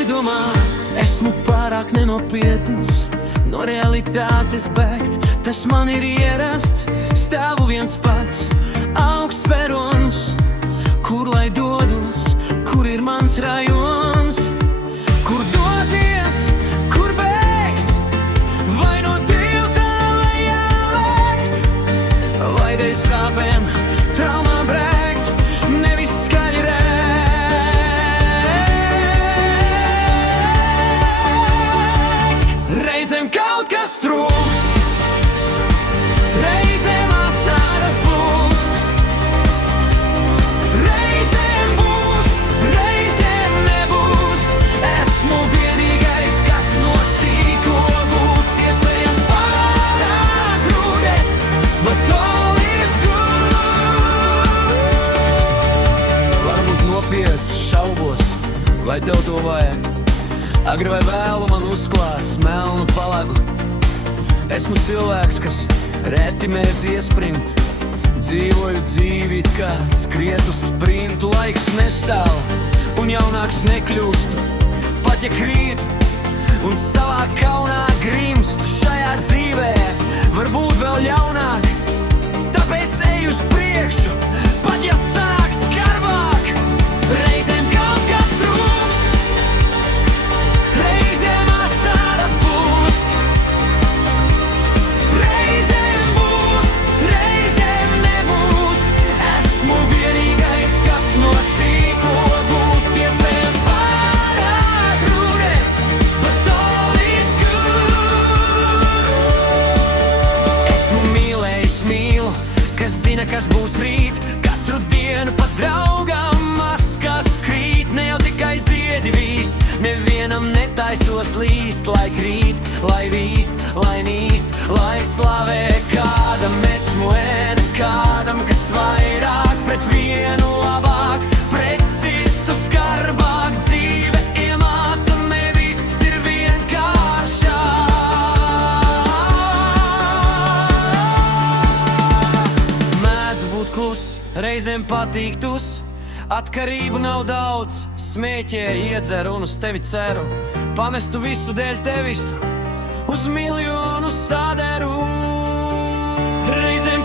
Daudzi domā, esmu pārāk nenopietns, no realitātes bēgt, tas man ir ierasts. Stāvu viens pats, augsts perons, kur lai dodos, kur ir mans rajons, kur doties, kur bēgt, vai no tilta vai jālēkt, vai dēļ sāpēm, traumām brēgt, nevis skaļi rēkt. Reizēm kaut kas trūkst, reizēm asaras plūst, reizēm būs, reizēm nebūs. Esmu vienīgais, kas no šī ko gūst. Iespējams pārāk grūti, but all is good. Varbūt nopietns šaubos, vai tev to vajag? Agri vai vēlu man uzklās melnu palagu. Esmu cilvēks, kas reti mēdz iesprint. Dzīvoju dzīvi it kā skrietu sprintu. Laiks nestāv un jaunāks nekļūstu, pat ja krīt un savā kaunā grimstu. Šajā dzīvē varbūt vēl ļaunāk, tāpēc ej uz priekšu, pat ja sāk skarbāk. Reizēm kaut kas trūkst, reizēm asaras plūst, reizēm būs, reizēm nebūs. Esmu vienīgais, kas no šī ko gūst. Iespējams pārāk grūti, but all is good. Esmu mīlējis mīlu, kas zina, kas būs rīt. Katru dienu pa draugam maskas krīt. Ne jau tikai ziedi vīst, nevienam netaisos līst. Lai krīt, lai vīst, lai nīst, lai slavē kādam. Esmu kādam, kas vairāk pret vienu labāk, pret citu skarbāk. Dzīve iemāca, nevis ir vienkāršā. Mēdz būt klus, reizēm patīk tus. Atkarību nav daudz, smēķē iedzeru un uz tevi ceru. Pamestu visu dēļ tevis, uz miljonu saderu. Reizēm